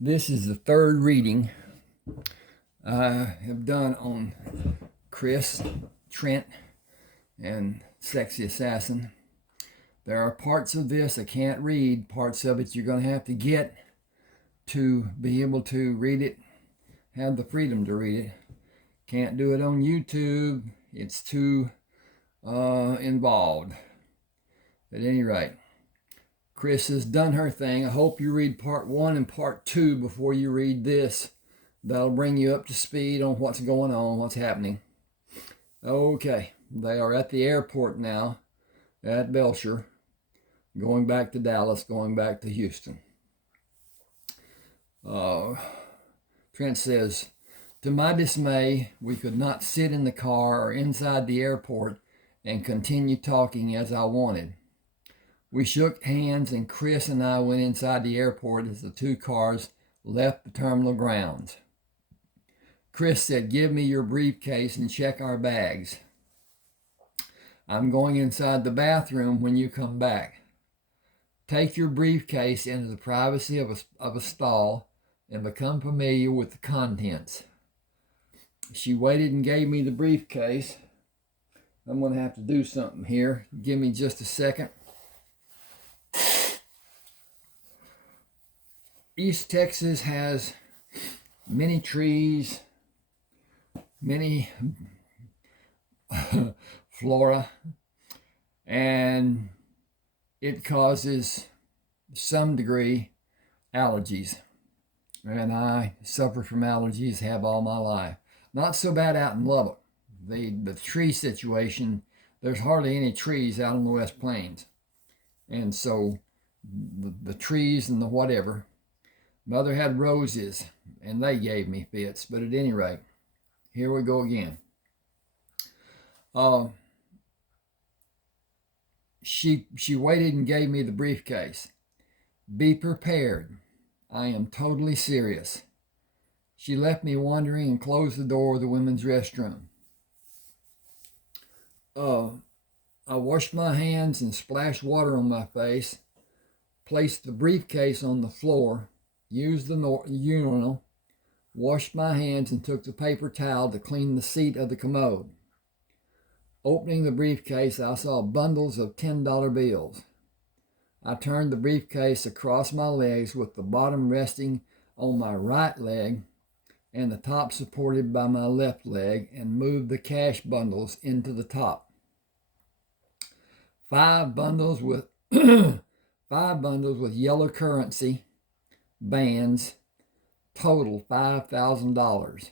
This is the third reading I have done on Chris, Trent, and Sexy Assassin. There are parts of this I can't read, parts of it you're going to have to get to be able to read it, have the freedom to read it. Can't do it on YouTube, it's too involved. At any rate, Chris has done her thing. I hope you read part 1 and part 2 before you read this. That'll bring you up to speed on what's going on, what's happening. Okay, they are at the airport now at Belcher, going back to Dallas, going back to Houston. Trent says, to my dismay, we could not sit in the car or inside the airport and continue talking as I wanted. We shook hands and Chris and I went inside the airport as the two cars left the terminal grounds. Chris said, give me your briefcase and check our bags. I'm going inside the bathroom when you come back. Take your briefcase into the privacy of a stall and become familiar with the contents. She waited and gave me the briefcase. I'm going to have to do something here. Give me just a second. East Texas has many trees, many flora, and it causes some degree allergies. And I suffer from allergies, have all my life. Not so bad out in Lubbock. The tree situation, there's hardly any trees out on the West Plains. And so the trees and the whatever. Mother had roses, and they gave me fits. But at any rate, here we go again. She waited and gave me the briefcase. Be prepared. I am totally serious. She left me wondering and closed the door of the women's restroom. I washed my hands and splashed water on my face, placed the briefcase on the floor, used the urinal, washed my hands, and took the paper towel to clean the seat of the commode. Opening the briefcase, I saw bundles of $10 bills. I turned the briefcase across my legs with the bottom resting on my right leg and the top supported by my left leg and moved the cash bundles into the top. 5 bundles with 5 bundles with yellow currency bands, total $5,000.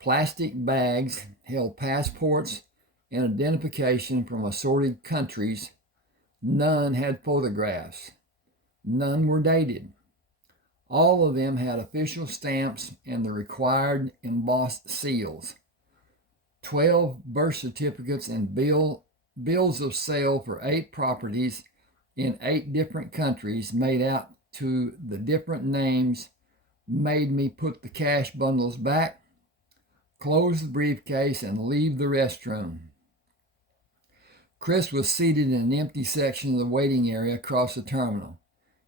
Plastic bags held passports and identification from assorted countries. None had photographs. None were dated. All of them had official stamps and the required embossed seals. 12 birth certificates and bills of sale for 8 properties in 8 different countries made out to the different names made me put the cash bundles back, close the briefcase, and leave the restroom. Chris was seated in an empty section of the waiting area across the terminal.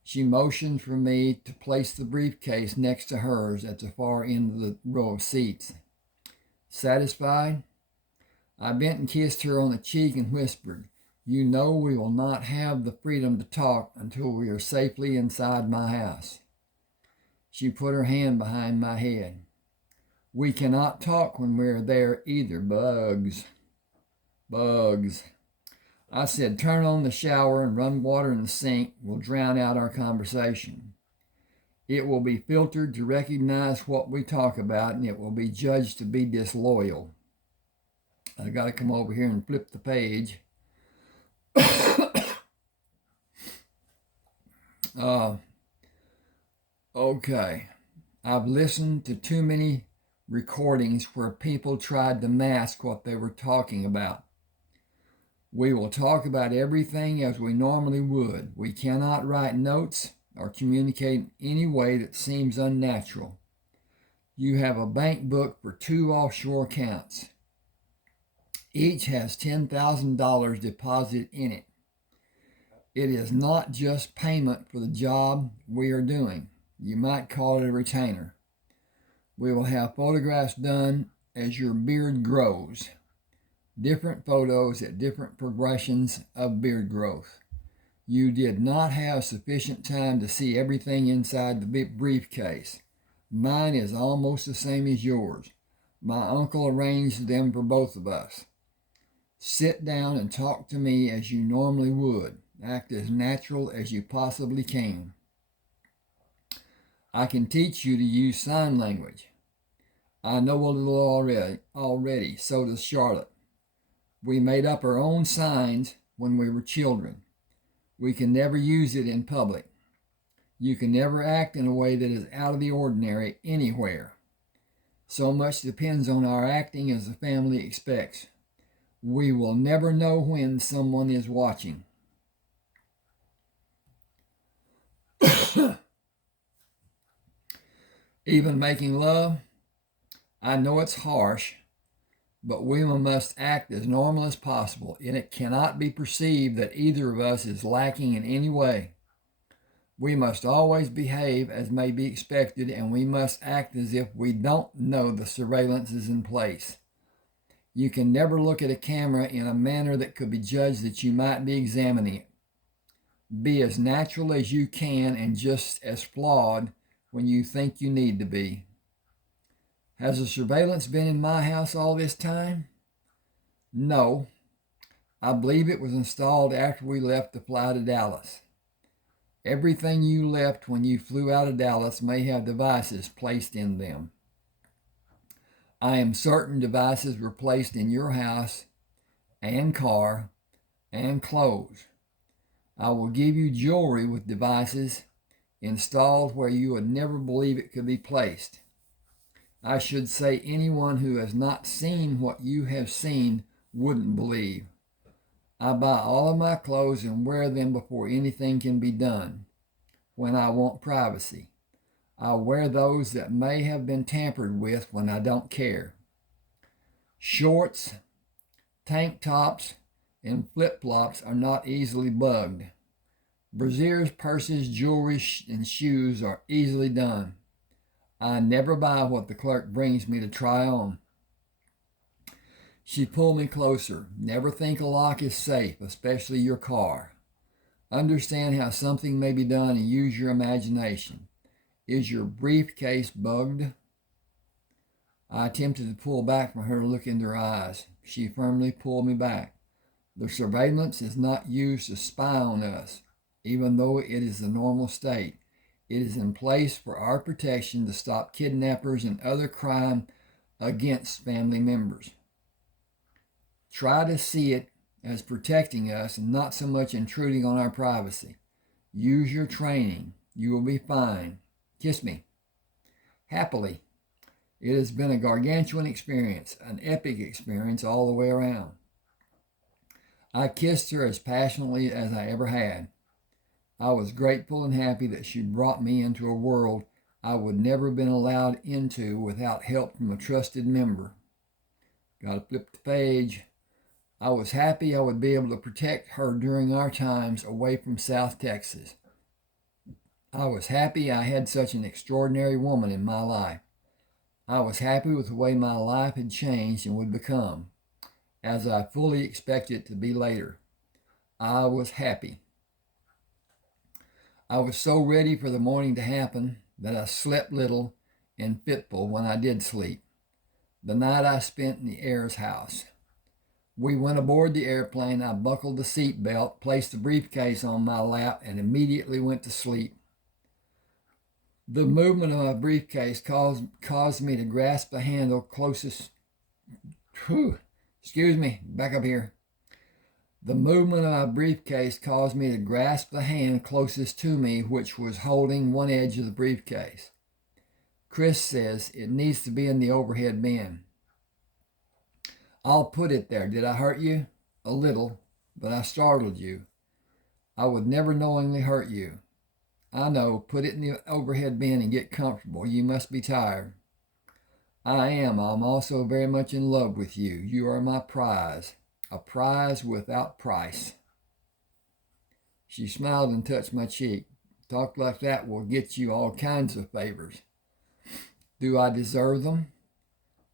She motioned for me to place the briefcase next to hers at the far end of the row of seats. Satisfied? I bent and kissed her on the cheek and whispered, you know we will not have the freedom to talk until we are safely inside my house. She put her hand behind my head. We cannot talk when we are there either. Bugs. I said, turn on the shower and run water in the sink. We'll drown out our conversation. It will be filtered to recognize what we talk about, and it will be judged to be disloyal. I got to come over here and flip the page. Okay. I've listened to too many recordings where people tried to mask what they were talking about. We will talk about everything as we normally would. We cannot write notes or communicate in any way that seems unnatural. You have a bank book for 2 offshore accounts. Each has $10,000 deposited in it. It is not just payment for the job we are doing. You might call it a retainer. We will have photographs done as your beard grows. Different photos at different progressions of beard growth. You did not have sufficient time to see everything inside the briefcase. Mine is almost the same as yours. My uncle arranged them for both of us. Sit down and talk to me as you normally would. Act as natural as you possibly can. I can teach you to use sign language. I know a little already, so does Charlotte. We made up our own signs when we were children. We can never use it in public. You can never act in a way that is out of the ordinary anywhere. So much depends on our acting as the family expects. We will never know when someone is watching. Even making love, I know it's harsh, but we must act as normal as possible, and it cannot be perceived that either of us is lacking in any way. We must always behave as may be expected, and we must act as if we don't know the surveillance is in place. You can never look at a camera in a manner that could be judged that you might be examining it. Be as natural as you can and just as flawed when you think you need to be. Has the surveillance been in my house all this time? No. I believe it was installed after we left to fly to Dallas. Everything you left when you flew out of Dallas may have devices placed in them. I am certain devices were placed in your house and car and clothes. I will give you jewelry with devices installed where you would never believe it could be placed. I should say anyone who has not seen what you have seen wouldn't believe. I buy all of my clothes and wear them before anything can be done. When I want privacy, I wear those that may have been tampered with when I don't care. Shorts, tank tops, and flip-flops are not easily bugged. Brassieres, purses, jewelry, and shoes are easily done. I never buy what the clerk brings me to try on. She pulled me closer. Never think a lock is safe, especially your car. Understand how something may be done and use your imagination. Is your briefcase bugged? I attempted to pull back from her, look into her eyes. She firmly pulled me back. The surveillance is not used to spy on us, even though it is the normal state. It is in place for our protection to stop kidnappers and other crime against family members. Try to see it as protecting us and not so much intruding on our privacy. Use your training. You will be fine. Kiss me. Happily. It has been a gargantuan experience, an epic experience all the way around. I kissed her as passionately as I ever had. I was grateful and happy that she brought me into a world I would never have been allowed into without help from a trusted member. Got to flip the page. I was happy I would be able to protect her during our times away from South Texas. I was happy I had such an extraordinary woman in my life. I was happy with the way my life had changed and would become, as I fully expected it to be later. I was happy. I was so ready for the morning to happen that I slept little and fitful when I did sleep. The night I spent in the heir's house. We went aboard the airplane. I buckled the seat belt, placed the briefcase on my lap, and immediately went to sleep. The movement of my briefcase caused me to grasp the handle closest. Back up here. The movement of my briefcase caused me to grasp the hand closest to me, which was holding one edge of the briefcase. Chris says it needs to be in the overhead bin. I'll put it there. Did I hurt you? A little, but I startled you. I would never knowingly hurt you. I know. Put it in the overhead bin and get comfortable. You must be tired. I am. I'm also very much in love with you. You are my prize. A prize without price. She smiled and touched my cheek. Talk like that will get you all kinds of favors. Do I deserve them?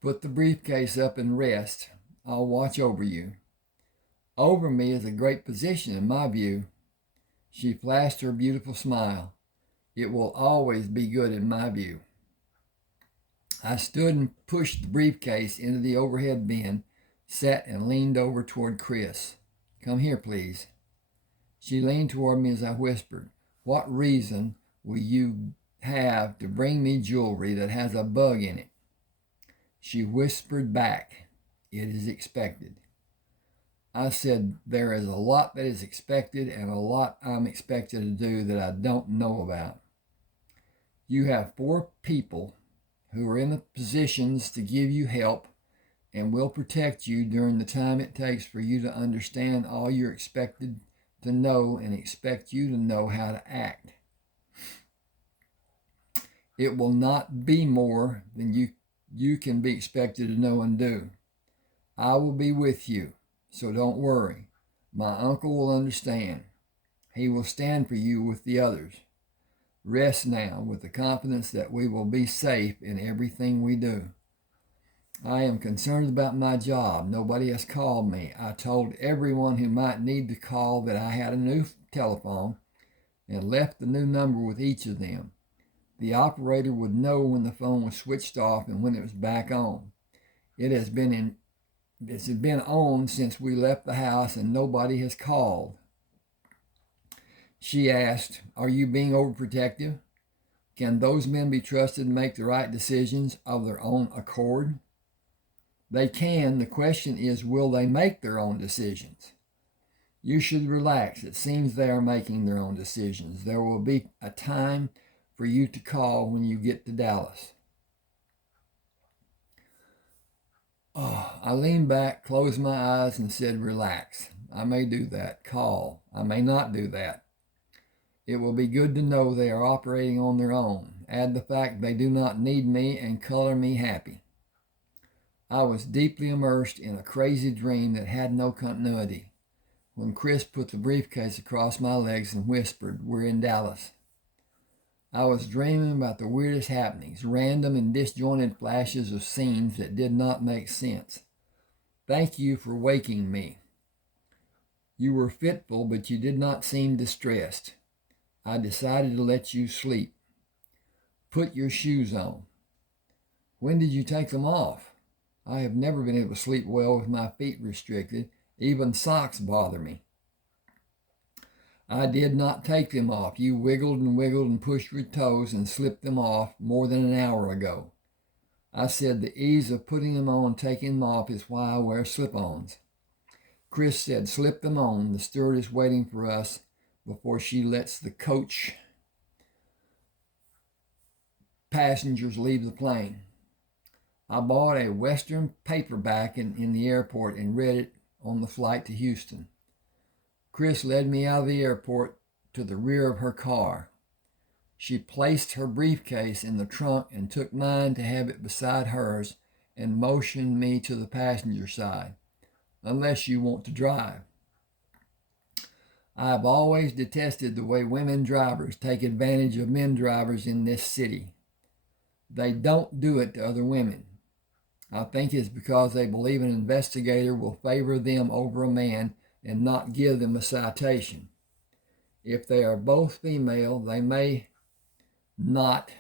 Put the briefcase up and rest. I'll watch over you. Over me is a great position in my view. She flashed her beautiful smile. It will always be good in my view. I stood and pushed the briefcase into the overhead bin, sat and leaned over toward Chris. Come here, please. She leaned toward me as I whispered, what reason will you have to bring me jewelry that has a bug in it? She whispered back, it is expected. I said, there is a lot that is expected and a lot I'm expected to do that I don't know about. You have 4 people who are in the positions to give you help and will protect you during the time it takes for you to understand all you're expected to know and expect you to know how to act. It will not be more than you can be expected to know and do. I will be with you, so don't worry. My uncle will understand. He will stand for you with the others. Rest now with the confidence that we will be safe in everything we do. I am concerned about my job. Nobody has called me. I told everyone who might need to call that I had a new telephone and left the new number with each of them. The operator would know when the phone was switched off and when it was back on. It has been on since we left the house and nobody has called. She asked, are you being overprotective? Can those men be trusted to make the right decisions of their own accord? They can. The question is, will they make their own decisions? You should relax. It seems they are making their own decisions. There will be a time for you to call when you get to Dallas. I leaned back, closed my eyes, and said, relax. I may do that. Call. I may not do that. It will be good to know they are operating on their own. Add the fact they do not need me and color me happy. I was deeply immersed in a crazy dream that had no continuity. When Chris put the briefcase across my legs and whispered, we're in Dallas. I was dreaming about the weirdest happenings, random and disjointed flashes of scenes that did not make sense. Thank you for waking me. You were fitful, but you did not seem distressed. I decided to let you sleep. Put your shoes on. When did you take them off? I have never been able to sleep well with my feet restricted. Even socks bother me. I did not take them off. You wiggled and pushed your toes and slipped them off more than an hour ago. I said the ease of putting them on and taking them off is why I wear slip-ons. Chris said, slip them on. The steward is waiting for us before she lets the coach passengers leave the plane. I bought a Western paperback in the airport and read it on the flight to Houston. Chris led me out of the airport to the rear of her car. She placed her briefcase in the trunk and took mine to have it beside hers and motioned me to the passenger side, unless you want to drive. I've always detested the way women drivers take advantage of men drivers in this city. They don't do it to other women. I think it's because they believe an investigator will favor them over a man and not give them a citation. If they are both female, they may not.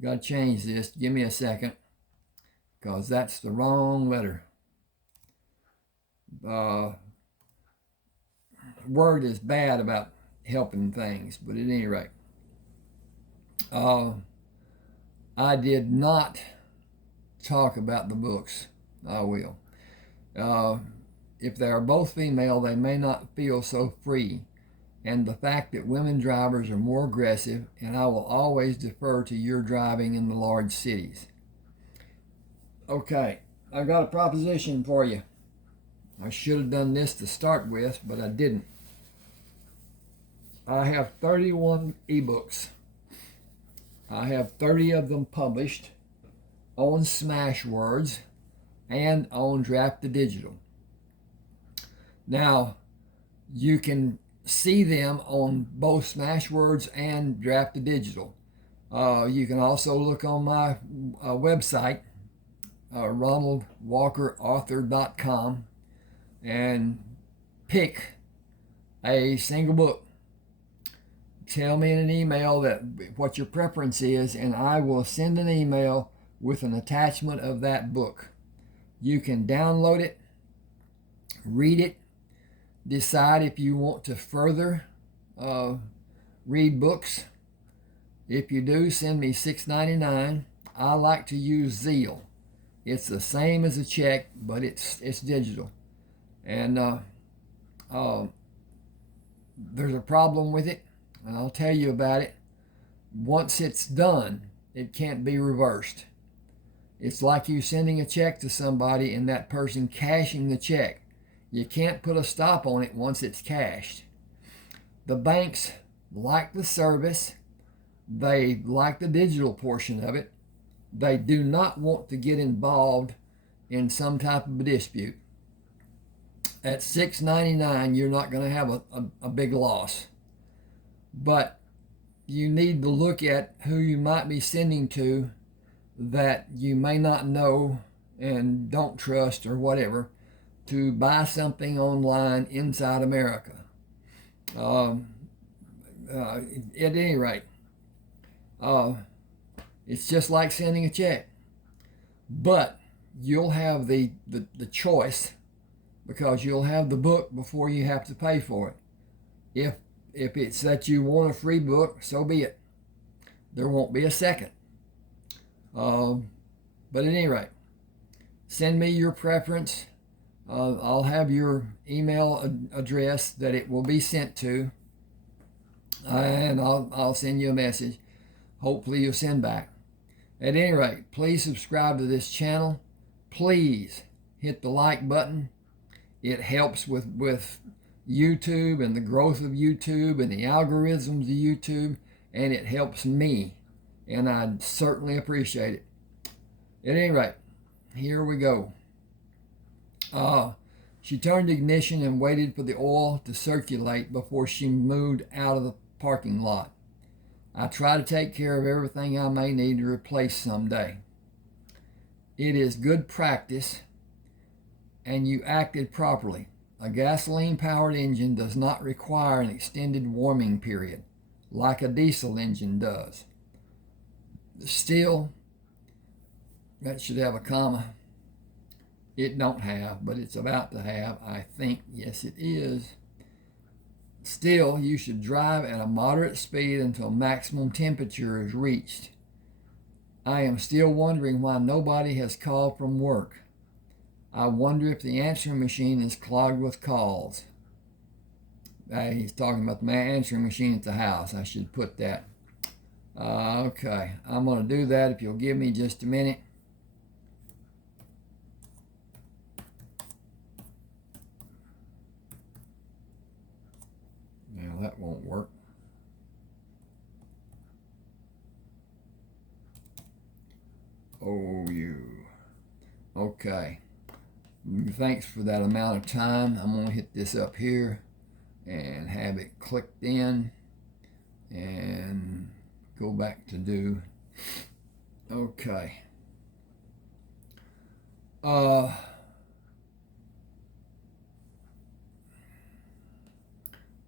Got to change this. Give me a second, because that's the wrong letter. Word is bad about helping things, but at any rate, I did not talk about the books. I will. If they are both female, they may not feel so free, and the fact that women drivers are more aggressive, and I will always defer to your driving in the large cities. Okay, I've got a proposition for you. I should have done this to start with, but I didn't. I have 31 eBooks. I have 30 of them published on Smashwords and on Draft to Digital. Now, you can see them on both Smashwords and Draft to Digital. You can also look on my website, ronaldwalkerauthor.com, and pick a single book. Tell me in an email that what your preference is, and I will send an email with an attachment of that book. You can download it, read it, decide if you want to further read books. If you do, send me $6.99. I like to use Zeal. It's the same as a check, but it's digital. And there's a problem with it, and I'll tell you about it. Once it's done, it can't be reversed. It's like you sending a check to somebody and that person cashing the check. You can't put a stop on it once it's cashed. The banks like the service. They like the digital portion of it. They do not want to get involved in some type of a dispute. At $6.99, you're not going to have a big loss. But you need to look at who you might be sending to that you may not know and don't trust or whatever to buy something online inside America. At any rate, it's just like sending a check. But you'll have the choice, because you'll have the book before you have to pay for it. If it's that you want a free book, so be it. There won't be a second. But at any rate, send me your preference. I'll have your email address that it will be sent to, and I'll send you a message. Hopefully you'll send back. At any rate, please subscribe to this channel. Please hit the like button. It helps with YouTube and the growth of YouTube and the algorithms of YouTube, and it helps me, and I certainly appreciate it. At any rate, here we go. She turned the ignition and waited for the oil to circulate before she moved out of the parking lot. I try to take care of everything I may need to replace someday. It is good practice, and you acted properly. A gasoline-powered engine does not require an extended warming period like a diesel engine does. Still, that should have a comma. It don't have, but it's about to have, I think. Yes, it is. Still, you should drive at a moderate speed until maximum temperature is reached. I am still wondering why nobody has called from work. I wonder if the answering machine is clogged with calls. He's talking about the answering machine at the house. I should put that. Okay, I'm going to do that if you'll give me just a minute. Now that won't work. Oh, you. Okay. Thanks for that amount of time. I'm going to hit this up here and have it clicked in and go back to do. Okay.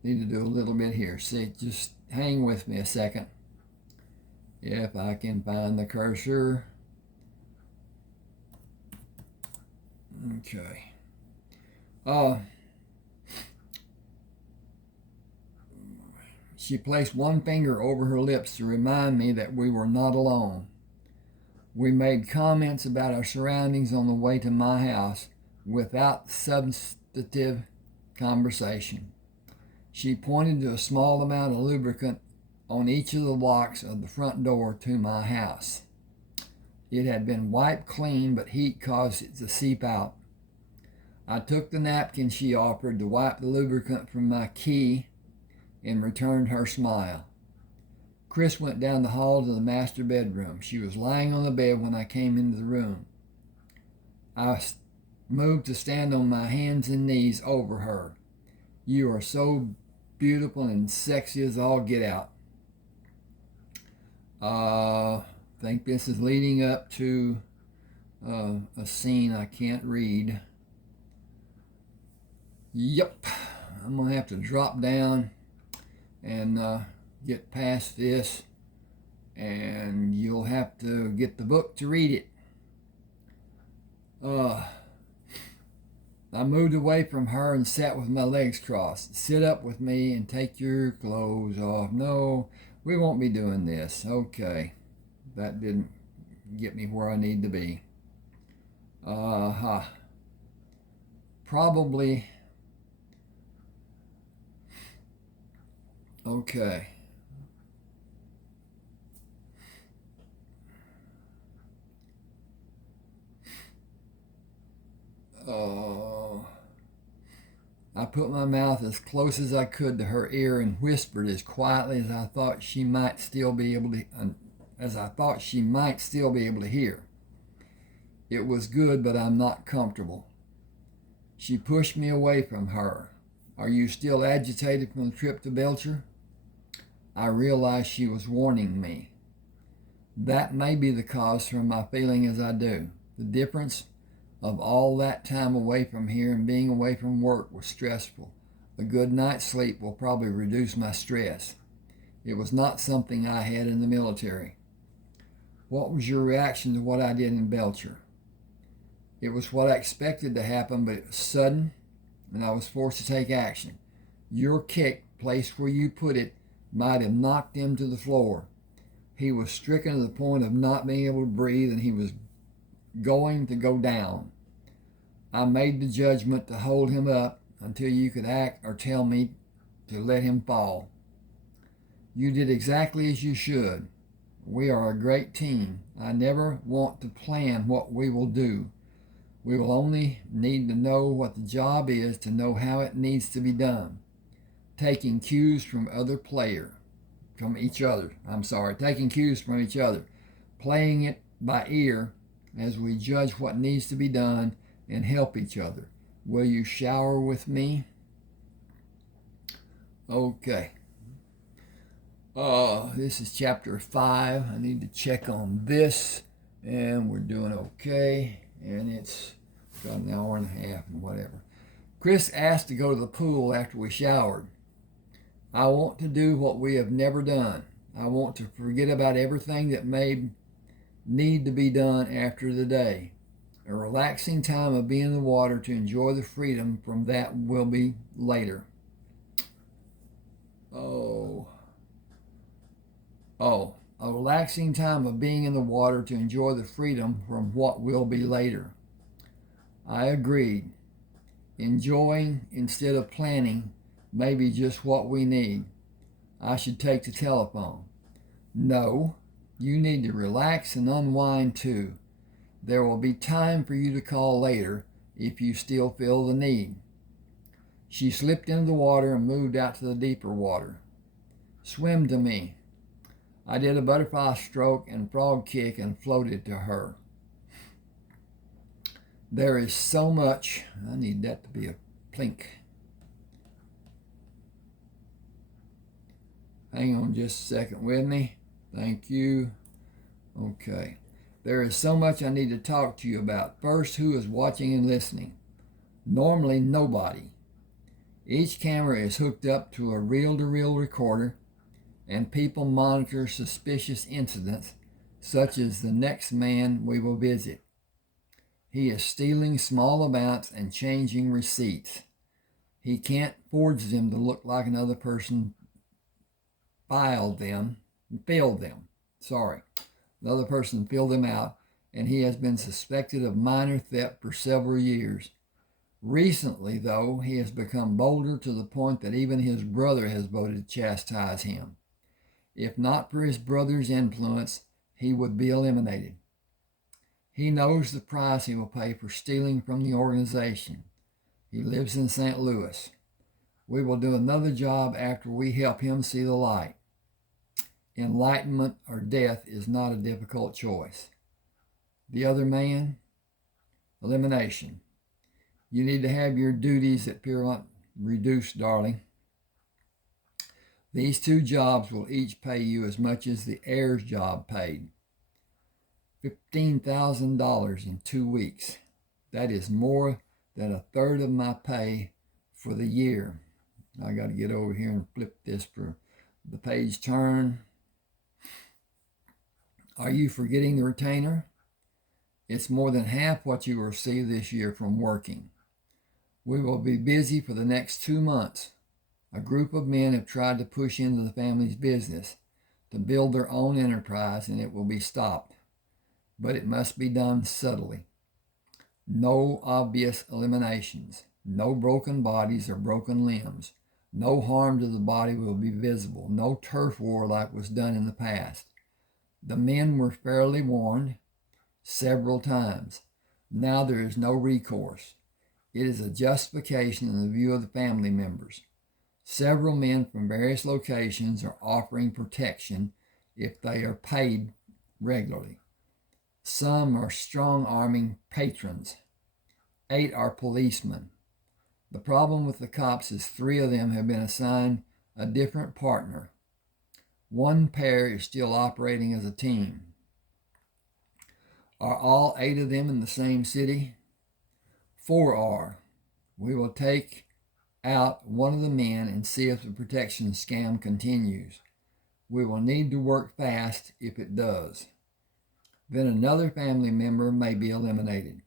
Need to do a little bit here. See, just hang with me a second. If I can find the cursor. Okay. She placed one finger over her lips to remind me that we were not alone. We made comments about our surroundings on the way to my house without substantive conversation. She pointed to a small amount of lubricant on each of the locks of the front door to my house. It had been wiped clean, but heat caused it to seep out. I took the napkin she offered to wipe the lubricant from my key and returned her smile. Chris went down the hall to the master bedroom. She was lying on the bed when I came into the room. I moved to stand on my hands and knees over her. You are so beautiful and sexy as all get out. I think this is leading up to a scene I can't read. Yep, I'm going to have to drop down and get past this, and you'll have to get the book to read it. I moved away from her and sat with my legs crossed. Sit up with me and take your clothes off. No, we won't be doing this. Okay, that didn't get me where I need to be. Probably. Okay. I put my mouth as close as I could to her ear and whispered as quietly as I thought she might still be able to hear. It was good, but I'm not comfortable. She pushed me away from her. Are you still agitated from the trip to Belcher? I realized she was warning me. That may be the cause for my feeling as I do. The difference of all that time away from here and being away from work was stressful. A good night's sleep will probably reduce my stress. It was not something I had in the military. What was your reaction to what I did in Belcher? It was what I expected to happen, but it was sudden, and I was forced to take action. Your kick, placed where you put it, might have knocked him to the floor. He was stricken to the point of not being able to breathe, and he was going to go down. I made the judgment to hold him up until you could act or tell me to let him fall. You did exactly as you should. We are a great team. I never want to plan what we will do. We will only need to know what the job is to know how it needs to be done. Taking cues from each other. Playing it by ear as we judge what needs to be done and help each other. Will you shower with me? Okay. This is chapter 5. I need to check on this, and we're doing okay. And it's got an hour and a half and whatever. Chris asked to go to the pool after we showered. I want to do what we have never done. I want to forget about everything that may need to be done after the day. A relaxing time of being in the water to enjoy the freedom from that will be later. A relaxing time of being in the water to enjoy the freedom from what will be later. I agreed. Enjoying instead of planning may be just what we need. I should take the telephone. No, you need to relax and unwind too. There will be time for you to call later if you still feel the need. She slipped into the water and moved out to the deeper water. Swim to me. I did a butterfly stroke and frog kick and floated to her. There is so much. I need that to be a plink. Hang on just a second with me. Thank you. Okay. There is so much I need to talk to you about. First, who is watching and listening? Normally, nobody. Each camera is hooked up to a reel-to-reel recorder, and people monitor suspicious incidents, such as the next man we will visit. He is stealing small amounts and changing receipts. He can't forge them to look like another person filled them. Another person filled them out, and he has been suspected of minor theft for several years. Recently, though, he has become bolder to the point that even his brother has voted to chastise him. If not for his brother's influence, he would be eliminated. He knows the price he will pay for stealing from the organization. He lives in St. Louis. We will do another job after we help him see the light. Enlightenment or death is not a difficult choice. The other man? Elimination. You need to have your duties at Piermont reduced, darling. These two jobs will each pay you as much as the heir's job paid. $15,000 in 2 weeks. That is more than a third of my pay for the year. I got to get over here and flip this for the page turn. Are you forgetting the retainer? It's more than half what you will receive this year from working. We will be busy for the next 2 months. A group of men have tried to push into the family's business to build their own enterprise, and it will be stopped. But it must be done subtly. No obvious eliminations. No broken bodies or broken limbs. No harm to the body will be visible. No turf war like was done in the past. The men were fairly warned several times. Now there is no recourse. It is a justification in the view of the family members. Several men from various locations are offering protection if they are paid regularly. Some are strong-arming patrons. 8 are policemen. The problem with the cops is 3 of them have been assigned a different partner. 1 pair is still operating as a team. Are all 8 of them in the same city? 4 are. We will take out one of the men and see if the protection scam continues. We will need to work fast if it does. Then another family member may be eliminated.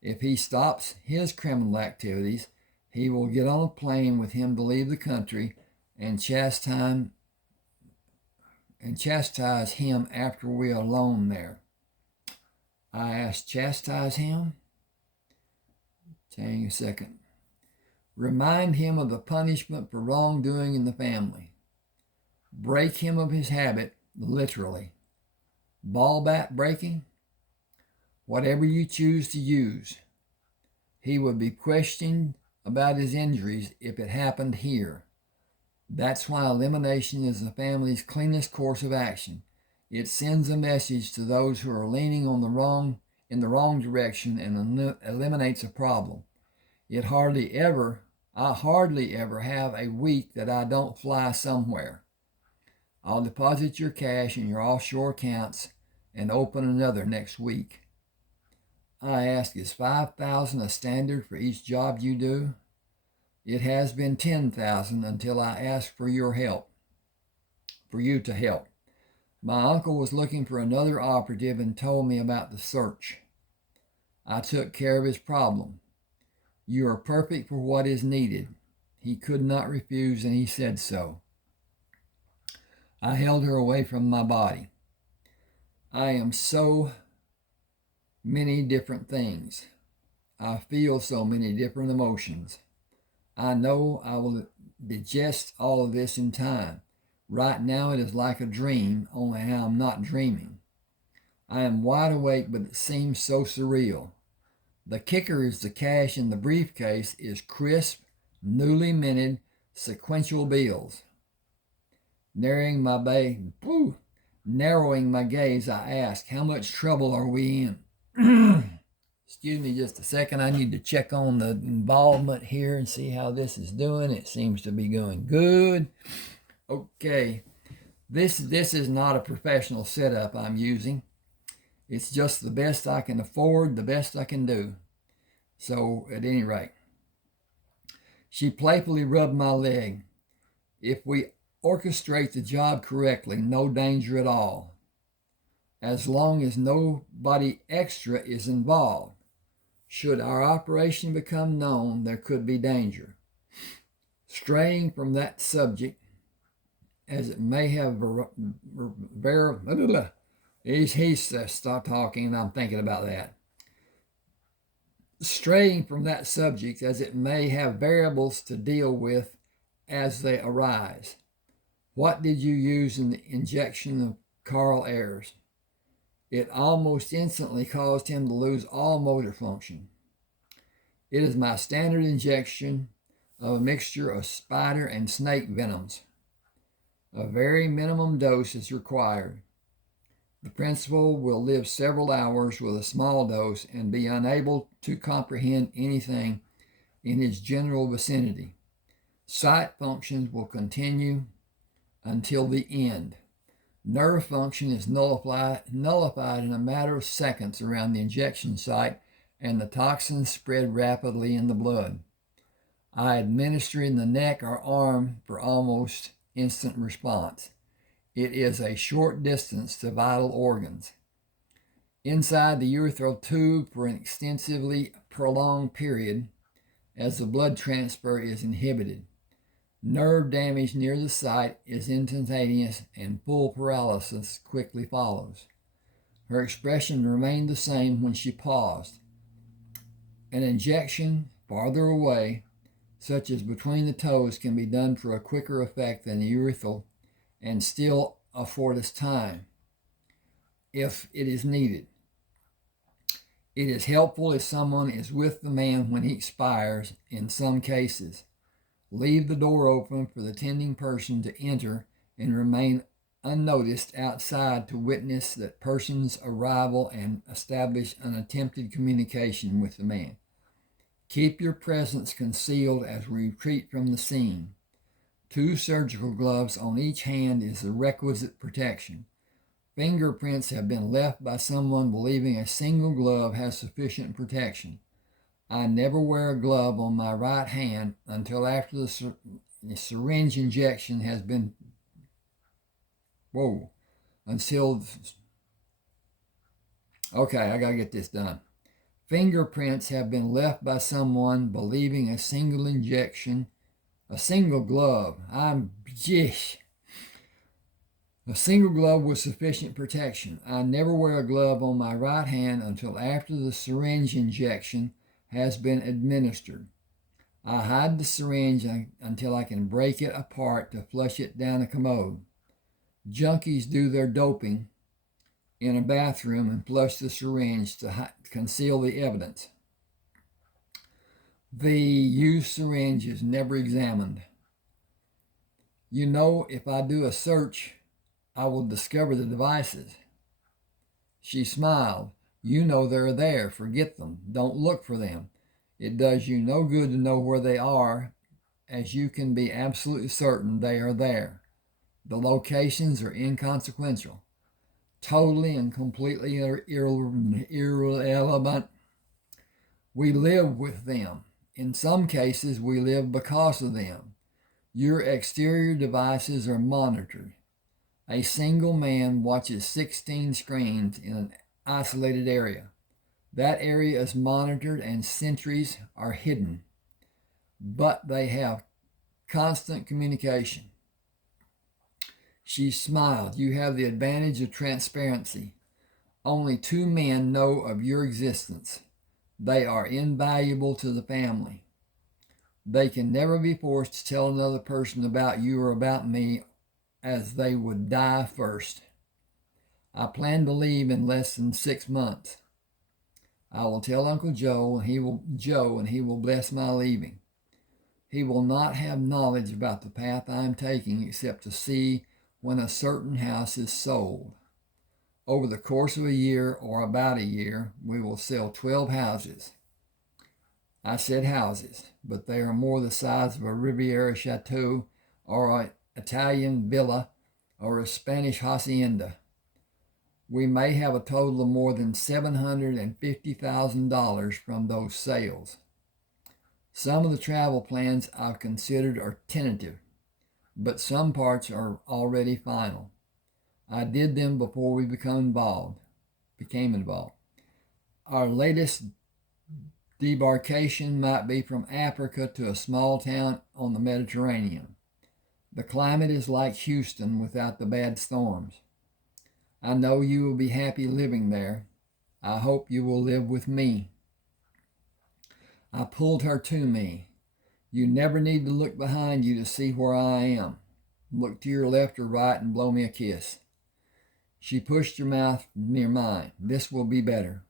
If he stops his criminal activities, he will get on a plane with him to leave the country and chastise him after we are alone there. I asked, chastise him? Hang a second. Remind him of the punishment for wrongdoing in the family. Break him of his habit, literally. Ball bat breaking? Whatever you choose to use. He would be questioned about his injuries if it happened here. That's why elimination is the family's cleanest course of action. It sends a message to those who are leaning in the wrong direction and eliminates a problem. I hardly ever have a week that I don't fly somewhere. I'll deposit your cash in your offshore accounts and open another next week. I ask, is $5,000 a standard for each job you do? It has been $10,000 until I asked for you to help. My uncle was looking for another operative and told me about the search. I took care of his problem. You are perfect for what is needed. He could not refuse, and he said so. I held her away from my body. I am so many different things. I feel so many different emotions. I know I will digest all of this in time. Right now it is like a dream, only I am not dreaming. I am wide awake, but it seems so surreal. The kicker is the cash in the briefcase is crisp, newly minted, sequential bills. Narrowing my gaze, I ask, how much trouble are we in? Excuse me just a second. I need to check on the involvement here and see how this is doing. It seems to be going good. Okay. This is not a professional setup I'm using. It's just the best I can afford, the best I can do. So, at any rate, she playfully rubbed my leg. If we orchestrate the job correctly, no danger at all. As long as nobody extra is involved. Should our operation become known, there could be danger. Straying from that subject, as it may have he's stopped talking and I'm thinking about that. Straying from that subject, as it may have variables to deal with as they arise. What did you use in the injection of Carl Ayers? It almost instantly caused him to lose all motor function. It is my standard injection of a mixture of spider and snake venoms. A very minimum dose is required. The principal will live several hours with a small dose and be unable to comprehend anything in his general vicinity. Sight functions will continue. until the end. Nerve function is nullified in a matter of seconds around the injection site, and the toxins spread rapidly in the blood. I administer in the neck or arm for almost instant response. It is a short distance to vital organs. Inside the urethral tube for an extensively prolonged period, as the blood transfer is inhibited. Nerve damage near the site is instantaneous, and full paralysis quickly follows. Her expression remained the same when she paused. An injection farther away, such as between the toes, can be done for a quicker effect than the urethral and still afford us time if it is needed. It is helpful if someone is with the man when he expires in some cases. Leave the door open for the tending person to enter and remain unnoticed outside to witness that person's arrival and establish an attempted communication with the man. Keep your presence concealed as we retreat from the scene. 2 surgical gloves on each hand is the requisite protection. Fingerprints have been left by someone believing a single glove has sufficient protection. I never wear a glove on my right hand until after the syringe injection has been... Okay, I gotta get this done. Fingerprints have been left by someone believing a single glove. A single glove with sufficient protection. I never wear a glove on my right hand until after the syringe injection has been administered. I hide the syringe until I can break it apart to flush it down a commode. Junkies do their doping in a bathroom and flush the syringe to conceal the evidence. The used syringe is never examined. You know, if I do a search, I will discover the devices. She smiled. You know they're there. Forget them. Don't look for them. It does you no good to know where they are, as you can be absolutely certain they are there. The locations are inconsequential, totally and completely irrelevant. We live with them. In some cases, we live because of them. Your exterior devices are monitored. A single man watches 16 screens in an isolated area. That area is monitored and sentries are hidden, but they have constant communication. She smiled. You have the advantage of transparency. Only 2 men know of your existence. They are invaluable to the family. They can never be forced to tell another person about you or about me, as they would die first. I plan to leave in less than 6 months. I will tell Uncle Joe, and he will bless my leaving. He will not have knowledge about the path I am taking except to see when a certain house is sold. Over the course of a year, or about a year, we will sell 12 houses. I said houses, but they are more the size of a Riviera chateau or an Italian villa or a Spanish hacienda. We may have a total of more than $750,000 from those sales. Some of the travel plans I've considered are tentative, but some parts are already final. I did them before we became involved. Our latest debarkation might be from Africa to a small town on the Mediterranean. The climate is like Houston without the bad storms. I know you will be happy living there. I hope you will live with me. I pulled her to me. You never need to look behind you to see where I am. Look to your left or right and blow me a kiss. She pushed her mouth near mine. This will be better.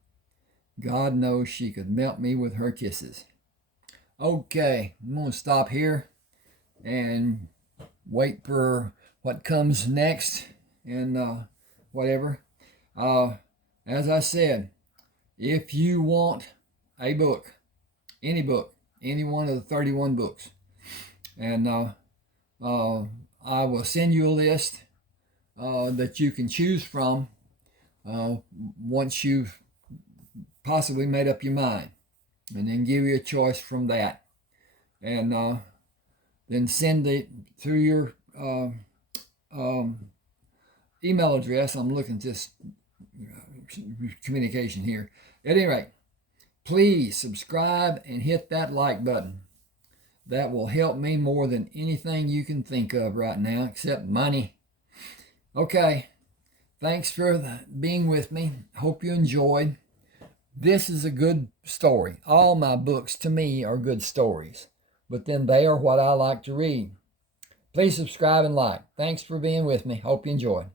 God knows she could melt me with her kisses. Okay, I'm going to stop here and wait for what comes next and whatever. As I said, if you want a book, any one of the 31 books, and I will send you a list that you can choose from once you've possibly made up your mind, and then give you a choice from that, and then send it through your email address. I'm looking at this communication here. At any rate, please subscribe and hit that like button. That will help me more than anything you can think of right now, except money. Okay, thanks for being with me. Hope you enjoyed. This is a good story. All my books, to me, are good stories, but then they are what I like to read. Please subscribe and like. Thanks for being with me. Hope you enjoy.